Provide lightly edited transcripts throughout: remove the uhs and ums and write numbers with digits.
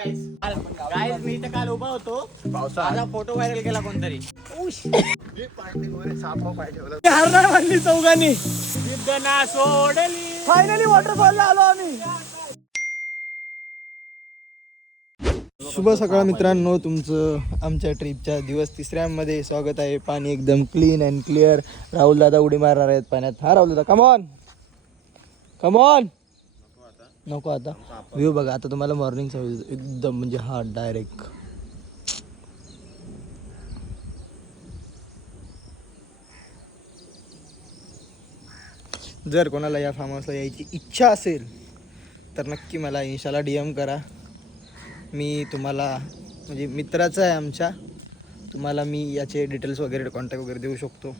गाईस मी इथे काल उभा होतो, माझा फोटो व्हायरल केला कोणतरी. हरणार म्हणली चौघांनी. जिद्द ना सोडली. फायनली वॉटरफॉलला आलो आम्ही. शुभ सकाळ मित्रांनो, तुमचं आमच्या ट्रिपच्या दिवस 3मध्ये स्वागत आहे. पाणी एकदम क्लीन अँड क्लिअर. राहुल दादा उडी मारणार आहेत पाण्यात. हा राहुल दादा, कमॉन कमॉन. नको आता. व्ह्यू बघा आता तुम्हाला मॉर्निंगचा व्ह्यू एकदम म्हणजे हा डायरेक्ट. जर कोणाला या फार्म हाऊसला यायची इच्छा असेल तर नक्की मला इन्स्टाला DM करा. मी तुम्हाला म्हणजे मित्राचं आहे आमच्या, तुम्हाला मी याचे डिटेल्स वगैरे कॉन्टॅक्ट वगैरे देऊ शकतो.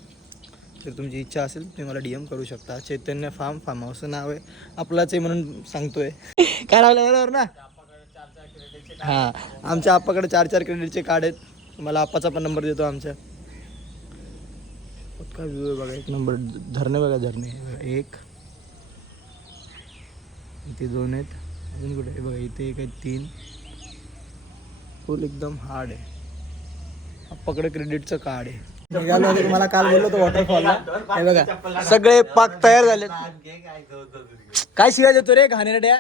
जर तुमची इच्छा असेल तुम्ही मला DM करू शकता. चैतन्य फार्म हाऊसचं नाव आहे, आपलाच आहे म्हणून सांगतोय. काय राहिलं बरोबर ना? हां, आमच्या आप्पाकडे 4 क्रेडिटचे कार्ड आहेत. मला आप्पाचा पण नंबर देतो आमच्या. काय व्ह्यू आहे बघा, एक नंबर. धरणे बघा, धरणे एक, इथे 2 आहेत. अजून कुठे आहे बघा, इथे 1 आहे, 3. फुल एकदम हार्ड आहे. आप्पाकडे क्रेडिटचं कार्ड आहे. निघालो तुम्हाला काल बोललो होतो वॉटरफॉलला. हे बघा सगळे पाक तयार झाले. काय शिवाय देतो रे घाणेरड्या.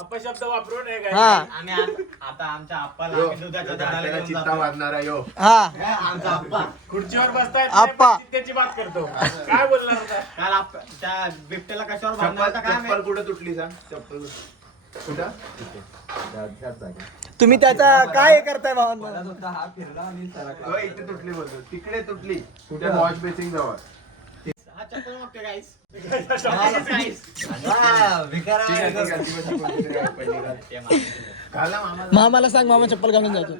अपशब्द वापरू नये. हा आणि आता आमच्या आप्पाला दुधाच्या झाडाला चित्ता वाजणारा यो. हा आमचा आप्पा खुर्चीवर बसताय, आप्पा. त्याची बात करतो. काय बोलणार होता काल त्या बिबट्याला कशावर बांधला होता काय चप्पल कुठे तुटली सांग. चप्पल कुठं? तुम्ही त्याचा काय हे करताय भावांनो? इथे तुटली बोलतो, तिकडे तुटली. कुठे वॉश बेसिंग जवळ. हा चप्पल मागतोय गाईस. मामाला सांग, मामा चप्पल घालून जातो.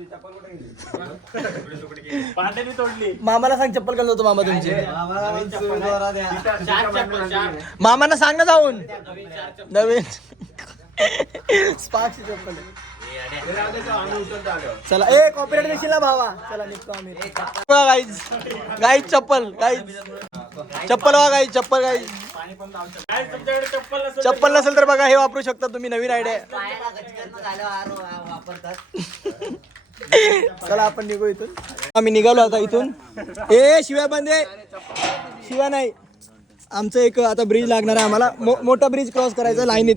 भांड्याने तोडली. मामाला सांग चप्पल घालून जातो मामा तुमची. चार. मामांना सांग ना जाऊन नवीन स्पार्कची चप्पल आहे. चला ए कॉपीराइट देशील ना भावा. चला निघतो आम्ही. गाईज गाईज चप्पल, गाईज चप्पल बघा, गाईज चप्पल, गाईज तुमच्याकडे चप्पल नसेल चप्पल नसेल तर बघा हे वापरू शकता तुम्ही. नवीन आयडिया. चला आपण निघू इथून. आम्ही निघालो आता इथून. ए शिव्या बंदे, शिव्या नाही. आमचं एक आता ब्रिज लागणार आहे आम्हाला. मोठा ब्रिज क्रॉस करायचा लाईनीत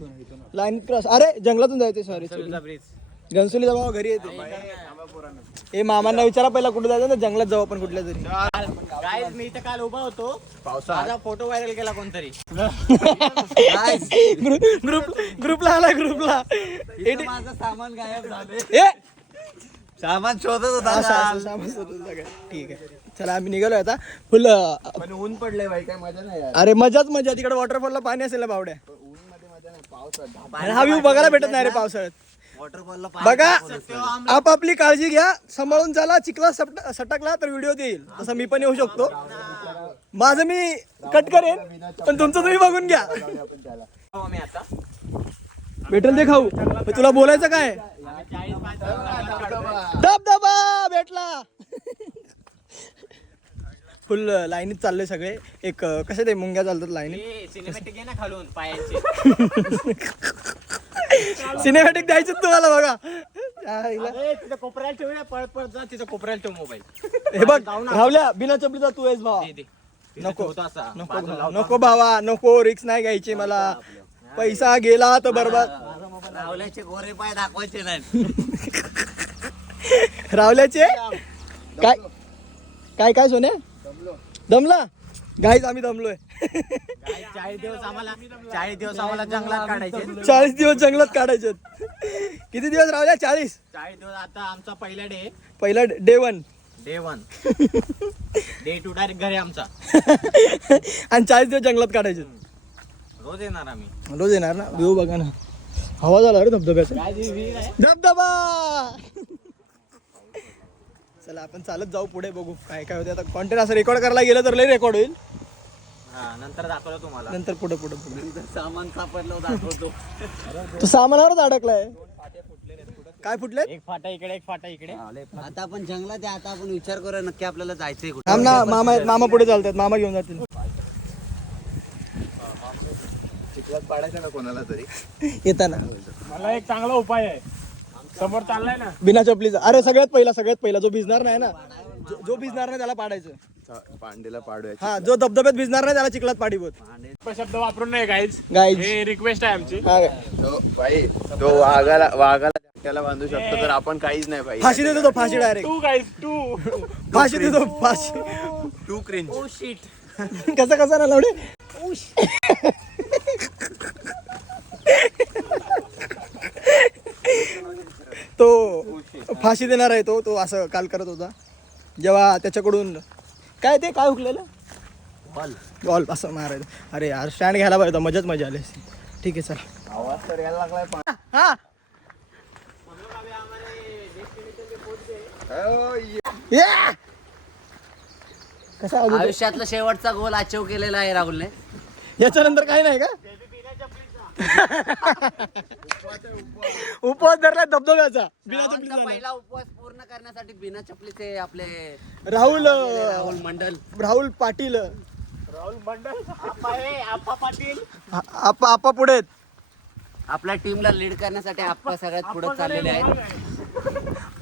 क्रॉस. अरे जंगलातून जायचं. सॉरी घनसोलीचा भाव घरी येते. ए मामांना विचारा पहिला कुठे जायचं ना. जंगलात जाऊ आपण कुठल्या तरी. गाईस मी इथे काल उभा होतो, माझा फोटो व्हायरल केला कोणतरी. ग्रुपला आला ग्रुपला. माझं सामान गायब झाले. ए सामान शोधत हा, सामान शोधून जा काय. ठीक आहे चला आम्ही निघालो आता. फुल पण ऊन पडलंय बाई, काय मजा नाही यार. अरे मजाच मजा. तिकडे वॉटरफॉलला पाणी असेल ना बावड्या. आणि हा व्ह्यू बघायला भेटत नाही रे पावसाळ्यात. वॉटरफॉलला बघा आपापली काळजी घ्या, सांभाळून चाला. चिखला सटकला तर व्हिडिओ देईल. तसं मी पण येऊ शकतो. माझं मी कट करेन पण तुमचं तुम्ही बघून घ्या. भेटेल ते खाऊ. तुला बोलायचं काय? धबधबा भेटला. फुल लाईनीत चालले सगळे. एक कसे ते मुंग्या चालतात लाईनीत. सिनेमॅटिक आहे ना खालून पायांची. सिनेमॅटिक द्यायचं तुम्हाला बघा. तिथं कोपऱ्याला ठेवूया. पळत पळत जा, तिथं कोपऱ्याला ठेव मोबाईल. हे बघ रावल्या बिना चपलीचा तू आहेस भावा. नको नको नको भावा नको. रिक्स नाही घ्यायची मला. पैसा गेला तर बरबाद. रावल्याचे गोरे पाय दाखवायचे नाही. रावल्याचे काय काय काय सोने दमला. गाईज आम्ही दमलोय. 40 दिवस आम्हाला जंगलात काढायचे. 40 दिवस जंगलात काढायचे. किती दिवस रावल्या? 40 दिवस. आता आमचा पहिला डे. पहिला डे 1. डे 2 डायरेक्ट घरी आमचा. आणि 40 दिवस जंगलात काढायचे. रोज येणार आम्ही. रोज येणार ना. व्ह्यू बघा ना. हवा झाला रे धबधब्याचा. धबधबा. चला आपण चालत जाऊ पुढे. बघू काय काय होते. आता कॉन्टेंट असं रेकॉर्ड करायला गेलं तर लई रेकॉर्ड होईल. नंतर दाखवलं तुम्हाला. नंतर पुढे सामान सापडलं दाखवतो. तू सामानावरच अडकलाय. काय फुटले? एक फाटा इकडे, एक फाटा इकडे. आता आपण जंगलात आहे. आता आपण विचार करूया नक्की आपल्याला जायचंय कुठे. थांब ना. मामा पुढे चालतात. मामा घेऊन जातील. चिखलात पाडायचं ना कोणाला तरी येताना. मला एक चांगला उपाय आहे. समोर चाललाय ना बिना चपलीचा. अरे सगळ्यात पहिला जो भिजणार नाही ना, जो भिजणार नाही त्याला पाडायचं. पांडेला पाडूया. हा, जो धबधब्यात भिजणार नाही त्याला चिखलात पाडीबोत. शब्द वापरून नाही गाईज. गाईज हे रिक्वेस्ट आहे आमची. हा काय? भाई तो वाघाला त्याला बांधू शकतो तर आपण काहीच नाही भाई. फाशी देतो तो, फाशी डायरेक्ट टू गाईज टू. फाशी देतो, फाशी. Too cringe. Oh shit. कसा ना लावडे. तो फाशी देणार आहे तो असं काल करत होता जेव्हा त्याच्याकडून काय हुकलेलं बॉल असं मारायचं. अरे यार स्टँड घ्यायला पाहिजे होता, मजा आली असती. ठीक आहे चल. आवाज तर यायला लागलाय. हा या! कसा आवाज? आयुष्यातला शेवटचा गोल अचीव केलेला आहे राहुलने. याच्यानंतर काही नाही का? उपवास धरला धबधब्याचा बिना राहुलचा चपलीचा. पहिला उपवास पूर्ण करण्यासाठी बिना चपलीचे आपले राहुल मंडल. राहुल पाटील राहुल मंडल. आप्पा पाटील. आपा पुढे आहेत. आपल्या टीमला लीड करण्यासाठी आप्पा सगळ्यात पुढे चाललेले आहेत.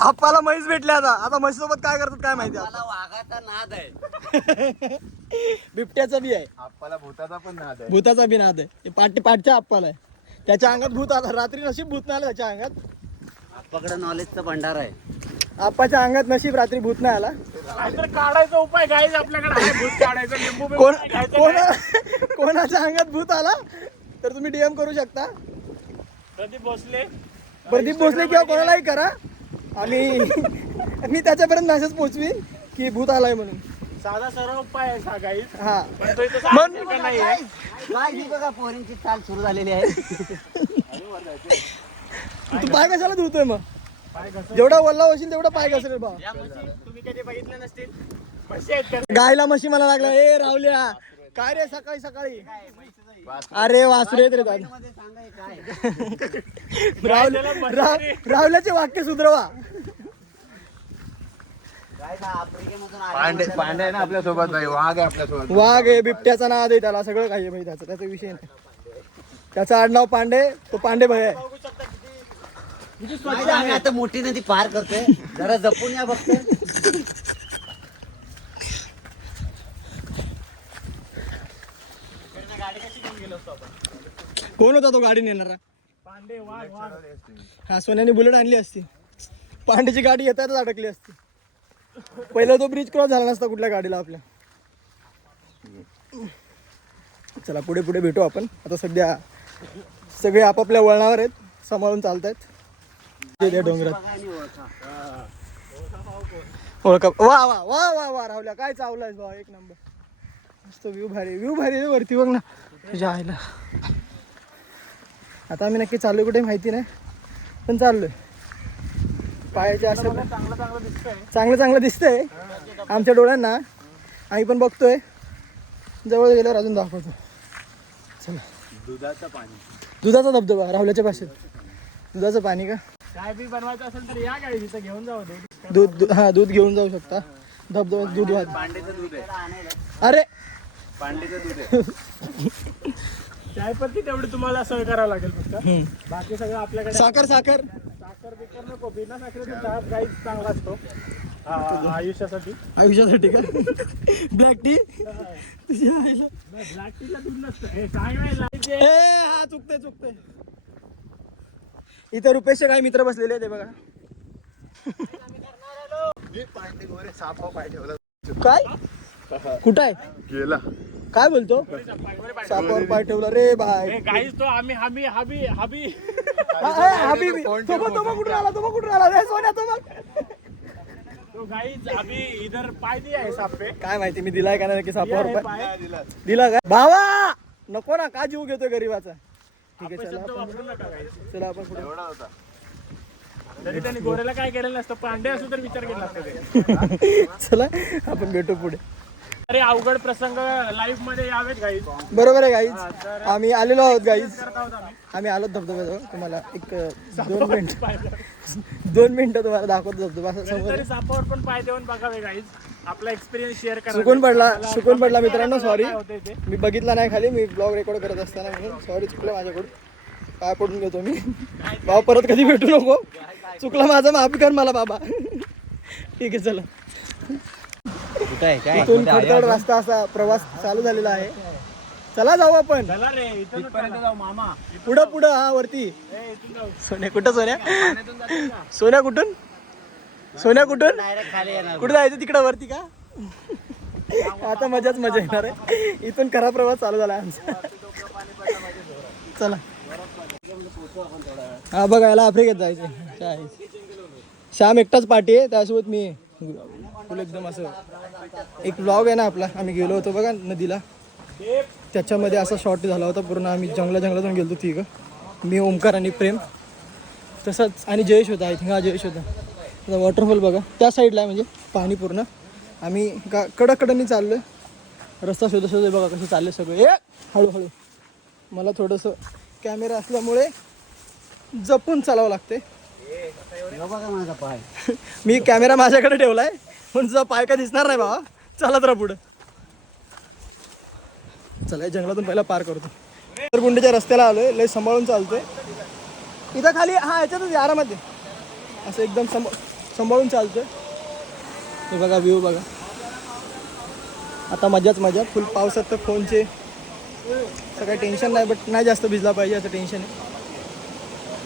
आप्पाला म्हैस भेटले आता म्हैसोबत काय करतात काय माहिती. मला वाघाचा नाद आहे. बिबट्याचा बी आहे, आपल्याला भूताचा पण नाद आहे. भूताचा बी नाद आहे. ते पाठच्या आप्पाला आहे. त्याच्या अंगात भूत आला रात्री, नशीब भूत नाही आलं त्याच्या अंगात. आप्पाकडे नॉलेजचा भंडार आहे. आप्पाच्या अंगात नशीब रात्री भूत नाही आला. काहीतरी काढायचा उपाय गाईज आपल्याकडे आहे. भूत काढायचं. लिंबू बिंबू काय घ्यायचं काय? कोणाच्या अंगात भूत आला तर तुम्ही डीएम करू शकता. प्रदीप भोसले किंवा कोणालाही करा. आणि मी त्याच्यापर्यंत मेसेज पोहोचवीन की भूत आलाय म्हणून. साधा सरळ उपाय आहे हा गाईज. हा पण तो इथं सांगायचं नाही आहे. काय ही बघा पोरींची चाल सुरू झालेली आहे. तू पाय कशाला धुतोय मग? जेवढा वल्ला होशील तेवढा पाय घसरेल बा. या म्हशी तुम्ही कधी बघितल्या नसतील. म्हशी आहेत का? गायला म्हशी मला लागला. ए रावल्या काय रे सकाळी अरे वासरे आहेत रे दादा. मध्ये सांगाय काय रावल्याचे वाक्य सुधरवा. पांडे आहे ना आपल्या सोबत भाई. वाघ आहे आपल्या सोबत. वाघ आहे, बिबट्याचा नाद आहे, त्याला सगळं काही आहे भाई. त्याचा विषय नाही. त्याचा आडनाव पांडे, तो पांडे भय आहे. आम्ही आता मोठी नदी पार करतोय. जरा जपून या फक्त. कोण होता तो गाडी नेणारा? पांडे वाघ वाघ. हा, सोन्याने बुलेट आणली असती. पांडेची गाडी येतातच अडकली असती. पहिला तो ब्रिज क्रॉस झाला नसता कुठल्या गाडीला आपल्या. चला पुढे भेटू आपण. आता सध्या सगळे आपापल्या वळणावर आहेत, सांभाळून चालतायत डोंगरात. ओळखा. वा वा वा वा वा राहुल्या काय चावलाय बा. एक नंबर मस्त. व्ह्यू भारी वरती बघ ना तुझ्या आईला. आता आम्ही नक्की चाललोय कुठे माहिती नाही, पण चाललोय. पायाच्या असं चांगलं दिसतंय आमच्या डोळ्यांना. आम्ही पण बघतोय. जवळ गेल्यावर अजून दाखवतो. चला. दुधाचा धबधबा राहुल्याच्या भाषेत. दुधाचं पाणी का? काय बी बनवायचं असेल तर या गाडी तिथं घेऊन जाऊ. दूध घेऊन जाऊ शकता धबधब्यात. दूध पांडेचं दूध आहे. अरे पांडेचं दूध आहे. चायपत्ती तेवढी तुम्हाला सोय करावं लागेल फक्त. बाकी सगळं आपल्याकडे. साखर साखर बिकर नको. बिना साखरेचा चहा गाईज चांगला असतो आयुष्यासाठी का? ब्लॅक टी तुझ्या आईला. ब्लॅक टीला दूध नसतं. हे काय वेळेला ए हा चुकते. इथं रुपेशचे काही मित्र बसलेले आहेत, ते बघा. पांडे गोरे सापाव पाय ठेवला. काय कुठं आहे? गेला. काय बोलतो? सापावर पाय ठेवला रे बाय. गाईज तो आम्ही हबी तो कुठून आला रे सोन्या? तो गाईज अभी इधर पाय दिया है सांप पे. काय माहिती मी दिलाय का नाही की सापावर पाय पाय दिला काय? भावा नको ना, का जीव घेतोय गरीबाचा. ठीक आहे शब्द वापरू नका गाईज. चला आपण पुढे. एवढा होता. तरी त्यांनी गोऱ्याला काय केलेलं नसतं. पांडे असू तर विचार केला असता ते. चला आपण भेटू पुढे. अरे अवघड प्रसंग लाईफ मध्ये यावेत गाईज. बरोबर आहे गाईज. आम्ही आलेलो आहोत गाईज. करत आहोत आम्ही. आम्ही आलो धबधब्याजवळ. तुम्हाला एक 2 मिनिटं तुम्हाला दाखवतो धबधबा समोर. तरी सापावर पण पाय देऊन बघावे गाईज. आपला एक्सपिरियन्स शेअर करा. चुकून पडला मित्रांनो, सॉरी. मी बघितला नाही खाली, मी ब्लॉग रेकॉर्ड करत असताना, म्हणून सॉरी चुकलं माझ्याकडून. पाय पडून घेतो मी. भाऊ परत कधी भेटू नको. चुकला माझा, माफी कर मला बाबा. ठीक आहे चला. इथून खडतर रस्ता असा प्रवास चालू झालेला आहे. चला जाऊ आपण. चला रे इथून जाऊ मामा. पुढं पुढं हा वरती. इथून जाऊ. सोन्या कुठं सोन्या? सोन्या कुठून? सोन्या कुठून? डायरेक्ट खाली येणार. कुठं जायचं तिकडं वरती का? आता मजाच मजा येणार आहे. इथून खरा प्रवास चालू झाला आमचा. चला. हा बघा याला आफ्रिकेत जायचं. श्याम एकटाच पार्टी आहे, त्यासोबत मी फुल एकदम असं एक व्लॉग आहे ना आपला. आम्ही गेलो होतो बघा नदीला, त्याच्यामध्ये असा शॉर्ट झाला होता पूर्ण. आम्ही जंगलातून गेलो होतो तिघं, मी, ओमकार आणि प्रेम. तसंच आणि जयेश होता. आय थिंक हा जयेश होता. आता वॉटरफॉल बघा त्या साईडला आहे, म्हणजे पाणी पूर्ण. आम्ही कडकडनी चाललो आहे, रस्ता शोधत शोधत बघा कसं चालले सगळे. हळूहळू. मला थोडंसं कॅमेरा असल्यामुळे जपून चालावं लागते. बघा माझा पाय. मी कॅमेरा माझ्याकडे ठेवलाय, पण तुझा पाय काय दिसणार नाही बाबा. चला तर पुढं. चला जंगलातून पहिला पार करतो. तर गुंडीच्या रस्त्याला आलोय, लय सांभाळून चालतोय. इथं खाली हा याच्यातच आरामात आहे, असं एकदम सांभाळून चालतोय. हे बघा व्ह्यू बघा. आता मजाच मजा. फुल पावसात तर फोनचे सगळं टेन्शन नाही, बट नाही जास्त भिजला पाहिजे असं टेन्शन आहे.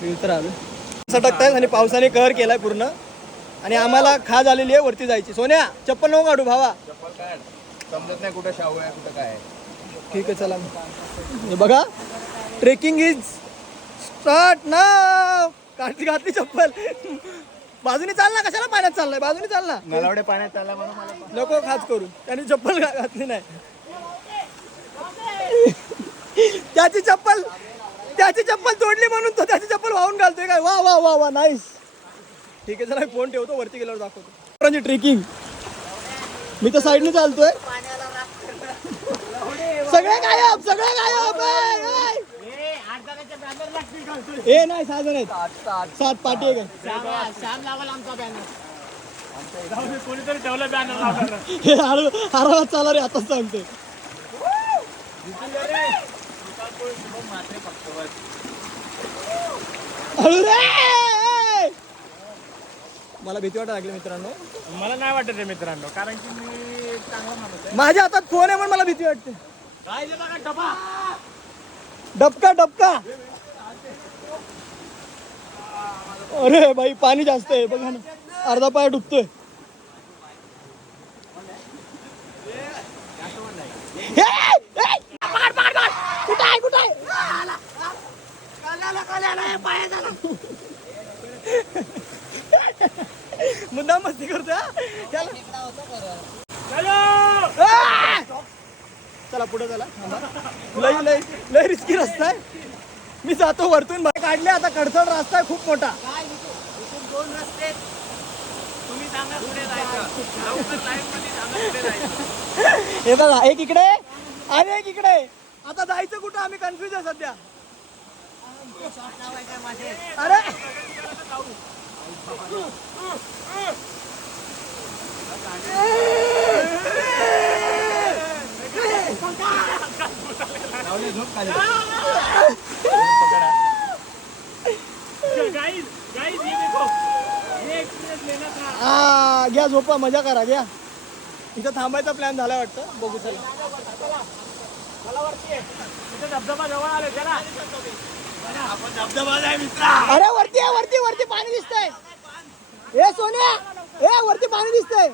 व्ह्यू तर आलो सटकताय आणि पावसाने कहर केलाय पूर्ण. आणि आम्हाला खा झालेली आहे वरती जायची. सोन्या चप्पल नको काढू भावा. समजत नाही कुठं शाहू आहे कुठं काय आहे. ठीक आहे चला. हे बघा ट्रेकिंग इज स्टार्ट ना. घातली चप्पल. बाजूने चाल ना, कशाला पाण्यात चाललाय? बाजूने चाल ना. नलावडे पाण्यात चालला म्हणून मला नको खास करू. त्याने चप्पल घातली नाही. त्याची चप्पल तोडली म्हणून तो त्याची चप्पल वाहून घालतोय काय? वा वा वा वा नाईस. ठीक आहे चला, फोन ठेवतो, वरती गेल्यावर दाखवतो. ट्रेकिंग मी तर साईडने चालतोय. सगळे गायब. ए नाही 6 जण आहेत. 7 पार्टी आहे काय? कोणीतरी ठेवलं बॅनर. हे हरवत चाला रे, आताच सांगतोय. मला भीती वाटायला लागली मित्रांनो. मला नाही वाटत रे मित्रांनो, कारण की मी चांगला माणूस आहे. माझ्या हातात फोन आहे म्हणून मला भीती वाटते. काय ते बघा डबा. डबका. अरे भाई पाणी जास्त आहे बघा ना, अर्धा पाय डुबतोय. कुठे मुद्दा मस्ती करतोय. चला पुढे चला. लय रिस्की रस्ता आहे. मी जातो वरतून बाहेर काढले. आता कडसड रस्ता आहे खूप मोठा. दोन रस्ते. तुम्ही सांगा पुढे जायचं. लवकर लाईन मध्ये सांगा पुढे जायचं. हे बघा एक इकडे आणि एक इकडे. आता जायचं कुठं आम्ही कन्फ्युज आहे सध्या. अरे हा घ्या झोपा, मजा करा घ्या. इथं थांबायचा प्लॅन झाला वाटतं. बघू चला. धबधबा जवळ आले. चला आपण धबधबा आहे मित्रा. अरे वरती पाणी दिसतंय. ए सोन्या, वरती पाणी दिसतंय.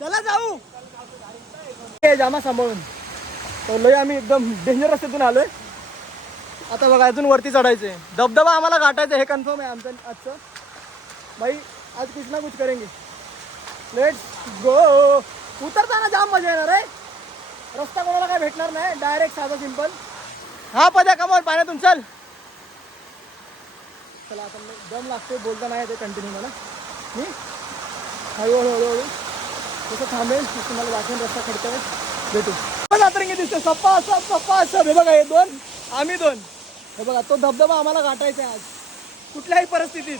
चला जाऊ. जामा सांभाळून. तर लय आम्ही एकदम डेंजर रस्त्यातून आलोय. आता बघा अजून वरती चढायचंय. धबधबा आम्हाला गाठायचं हे कन्फर्म आहे आमचं आजचं. भाई आज कुछ ना कुछ करेंगे. Let's go. उतरताना जाम मजा येणार आहे. रस्ता कोणाला काय भेटणार नाही, डायरेक्ट साधा सिंपल. हा पद्या कमॉन पाण्यातून चल. चला आता दम लागते, बोलता नाही ते कंटिन्यू मला. मी हळूहळू तसं थांबेल, तुम्हाला दाखवेन रस्ता खडतर. भेटू. जातरंगी दिसते. सप्पा असं. हे बघा हे 2 आम्ही 2. हे बघा तो धबधबा आम्हाला गाठायचा आहे आज कुठल्याही परिस्थितीत.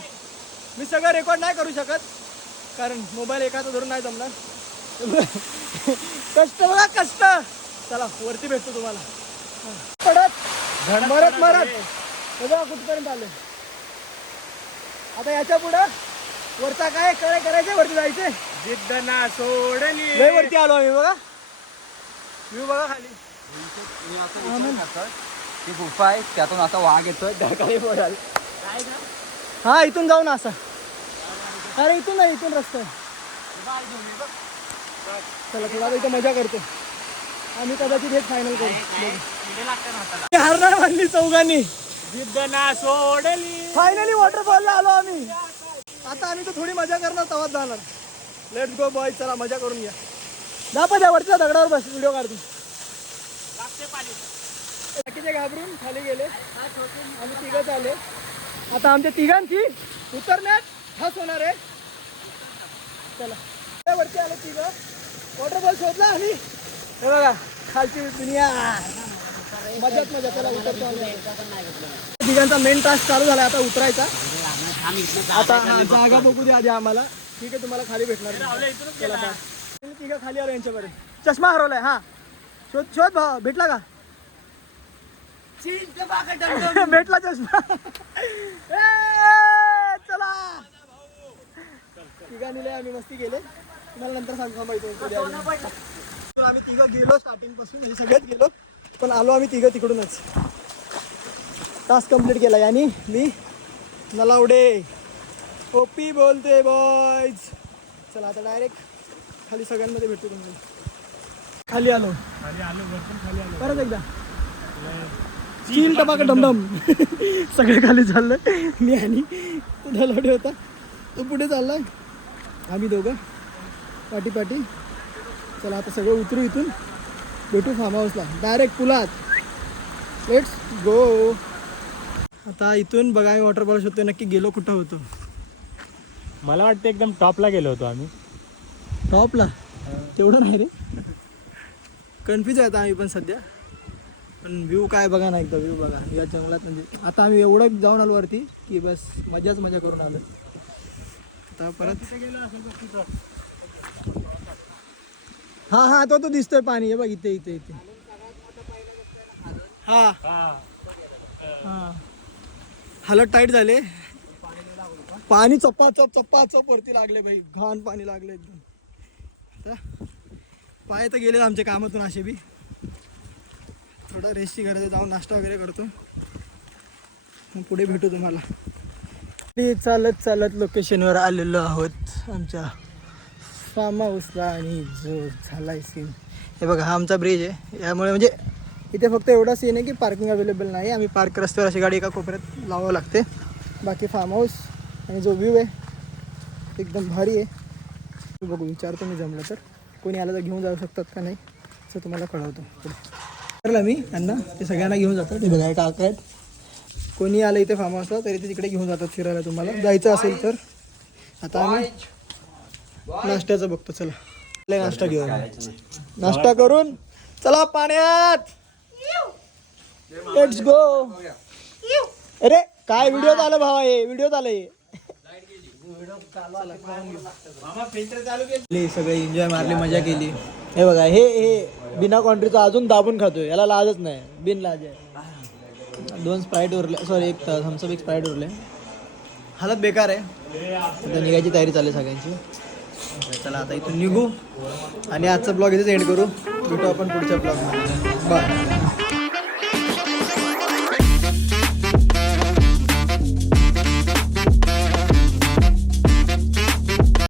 मी सगळं रेकॉर्ड नाही करू शकत कारण मोबाईल एकाचा धरून नाही जमणार. कष्ट बघा कष्ट. चला वरती भेटतो तुम्हाला. पडत मरत बघा कुठपर्यंत आले. आता याच्या पुढं वरचा काय करायचंय, वरती जायचंय. जिद्द ना सोडली. लय वरती आलो आम्ही बघा. व्ह्यू बघा खाली. ती गुफा आहे त्यातून आता वाघ येतोय ढगाळी बोलाल. हा इथून जाऊ ना असा. अरे इथून नाही, इथून रस्ता आहे. चला थोडा इथं मजा करतो आम्ही. कदाचित हेच फायनल करू. हारणार म्हणली चौघांनी. जिद्द ना सोडली. फायनली वॉटरफॉलला आलो आम्ही. आता आम्ही तर थोडी मजा करणार, तवाच जाणार. लेट्स गो बॉय, चला मजा करून घ्या. दापा द्या वरच्या दगडावर बस, व्हिडिओ काढतो. बाकीचे घाबरून खाली गेले. आम्ही तिघच आले. आता आमच्या तिघांची उतरण्यात हस होणार आहे. चला वरती आले तिघं. वॉटरफॉल शोधला आम्ही. हे बघा खालची दुनिया. मजाच मजा. चला उतरतो आम्ही. तिघांचा मेन टास्क चालू झाला आता उतरायचा. आता जागा बघू द्या आधी आम्हाला. ठीक आहे तुम्हाला खाली भेटणार. चला बाय. तिघं खाली आलो यांच्यापर्यंत. चष्मा हरवलाय. हा शोध शोध भावा. भेटला का? भेटला चष्मा. चला तिघांनी लय आम्ही मस्ती केले. तुम्हाला नंतर सांगायचं. आम्ही तिघं गेलो स्टार्टिंग पासून. हे सगळ्यात गेलो पण आलो आम्ही तिघं तिकडूनच. टास्क कंप्लीट केला. आणि मी नलावडे ओपी बोलते बॉयज. चला आता डायरेक्ट खाली सगळ्यांमध्ये भेटतो तुम्हाला. खाली आलो. परत एकदा चील टपाक डमडम. सगळे खाली चाललंय. मी आणि तो नलावडे होता तो पुढे चाललाय. आम्ही दोघं पाठी पाठी. चला आता सगळं उतरू. इथून भेटू फार्म हाऊसला डायरेक्ट पुलात. Let's go. आता इथून बघा आम्ही वॉटरफॉल शोधतोय. नक्की गेलो कुठं होतो? मला वाटतं एकदम टॉपला गेलो होतो आम्ही. टॉपला? तेवढं नाही रे. कन्फ्यूज आहे आता आम्ही पण सध्या. पण व्ह्यू काय बघा ना एकदा. व्ह्यू बघा या जंगलात. म्हणजे आता आम्ही एवढं जाऊन आलो वरती की बस मजाच मजा करून आलो. आता परत हा हा तो दिसतोय पाणी. हे बघ इथे इथे इथे. हा हा हालत टाईट झाले. पाणी चप्पाचप वरती लागले भाई. घाण पाणी लागले एकदम. आता पाय तर गेले आमच्या कामातून असे बी. थोडा रेस्टची गरज आहे. जाऊन नाश्ता वगैरे करतो मग पुढे भेटू तुम्हाला. चालत चालत लोकेशनवर आलेलो आहोत आमच्या फार्म हाऊसला. आणि जो झाला आहे सीन हे बघा. हा आमचा ब्रिज आहे. यामुळे म्हणजे इथे फक्त एवढा सीन आहे की पार्किंग अवेलेबल नाही. आम्ही पार्क रस्त्यावर अशी गाडी एका कोपऱ्यात लावावं लागते. बाकी फार्म हाऊस आणि जो व्ह्यू आहे एकदम भारी आहे. बघू विचारतो मी जमलं तर. कोणी आलं तर घेऊन जाऊ शकतात का नाही असं तुम्हाला कळवतो. ठरलं मी त्यांना. ते सगळ्यांना घेऊन जातात. ते बघा टाक आहेत. कोणी आलं इथे फार्म हाऊसला तरी ते तिकडे घेऊन जातात फिरायला. तुम्हाला जायचं असेल तर. आता आम्ही नाश्त्याचं बघतो. चला नाश्ता घेऊन. नाश्ता करून चला पाण्यात. Let's go. अरे काय व्हिडिओत आलं भावा. हे व्हिडिओत आलं. सगळे एन्जॉय मारली, मजा केली. हे बघा हे बिना कॉन्ट्रीचा अजून दाबून खातोय. याला लाजच नाही. बिन लाज आहे. 2 स्प्राईट उरले. सॉरी 1 थम्सअप 1 स्प्राईट उरले. हालत बेकार आहे. आता निघायची तयारी चालली सगळ्यांची. चला आता इथून निघू आणि आजचा ब्लॉग इथेच एंड करू. भेटू आपण पुढच्या ब्लॉगमध्ये. बाय.